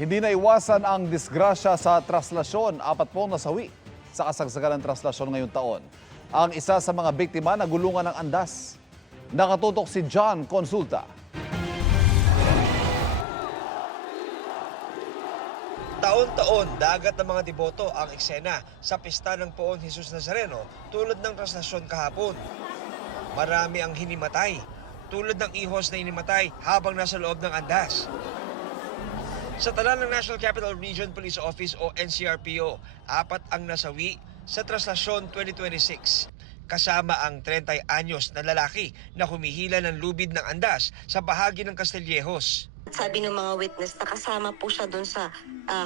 Hindi na iwasan ang disgrasya sa traslasyon. 4 pong nasawi sa kasagsagan ng traslasyon ngayong taon. Ang isa sa mga biktima nagulungan ng andas. Nakatutok si John Consulta. Taon-taon, dagat ng mga deboto ang eksena sa pista ng Poon Jesus Nazareno tulad ng traslasyon kahapon. Marami ang hinimatay, tulad ng ihos na hinimatay habang nasa loob ng andas. Sa tala ng National Capital Region Police Office o NCRPO, 4 ang nasawi sa traslasyon 2026. Kasama ang 30 anyos na lalaki na humihila ng lubid ng andas sa bahagi ng Castillejos. Sabi ng mga witness na kasama po siya doon sa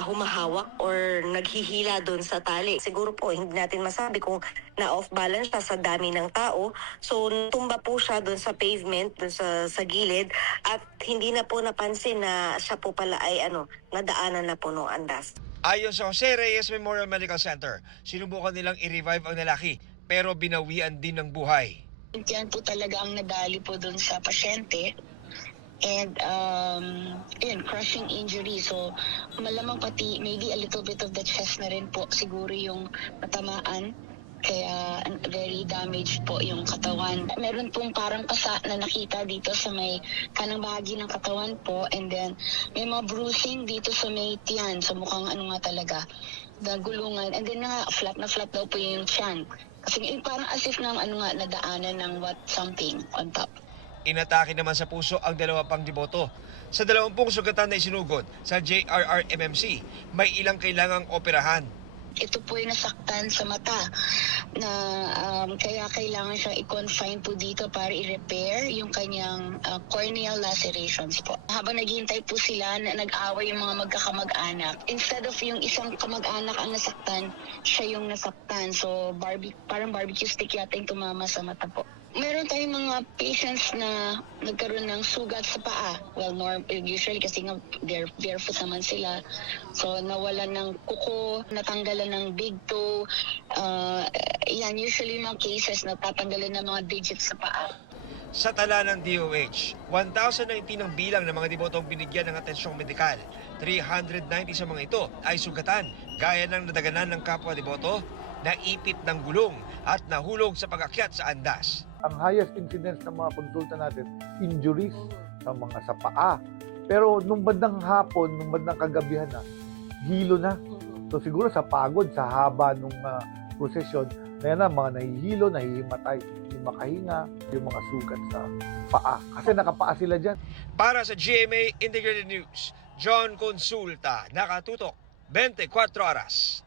humahawak or naghihila doon sa tali. Siguro po hindi natin masabi kung na-off balance siya sa dami ng tao. So tumba po siya doon sa pavement, doon sa gilid at hindi na po napansin na siya po pala ay nadaanan na po ng andas. Ayon sa Jose Reyes Memorial Medical Center, sinubukan nilang i-revive ang lalaki pero binawian din ng buhay. Yan po talaga ang nadali po doon sa pasyente. And crushing injury. So malamang pati maybe a little bit of the chest na rin po siguro yung natamaan. Kaya very damaged po yung katawan. Meron pong parang pasa na nakita dito sa may kanang bahagi ng katawan po. And then may mga bruising dito sa may tiyan. So mukhang talaga, nagulungan. And then flat na flat daw po yung tiyan. Kasi parang as if nadaanan ng something on top. Inatake naman sa puso ang 2 pang deboto. Sa 20 sugatan na isinugod sa JRRMMC, may ilang kailangang operahan. Ito po yung nasaktan sa mata na kaya kailangan siyang i-confine po dito para i-repair yung kanyang corneal lacerations po. Habang naghihintay po sila, nag-away yung mga magkakamag-anak. Instead of yung isang kamag-anak ang nasaktan, siya yung nasaktan. So parang barbecue stick yata yung tumama sa mata po. Meron tayong mga patients na nagkaroon ng sugat sa paa. Well, usually kasi they're barefoot naman sila. So, nawalan ng kuko, natanggalan ng big toe. Usually mga cases na tatanggalan ng mga digits sa paa. Sa tala ng DOH, 1,019 ang bilang ng mga debotong binigyan ng atensyong medikal. 390 sa mga ito ay sugatan, gaya ng nadaganan ng kapwa deboto, naipit ng gulong at nahulog sa pag-akyat sa andas. Ang highest incidence ng mga konsulta natin, injuries sa paa. Pero nung bandang hapon, nung bandang kagabihan na, hilo na. So siguro sa pagod, sa haba nung prosesyon, kaya na mga nahihilo, nahihimatay, hindi makahinga, yung mga sugat sa paa. Kasi nakapaa sila dyan. Para sa GMA Integrated News, John Consulta, nakatutok 24 oras.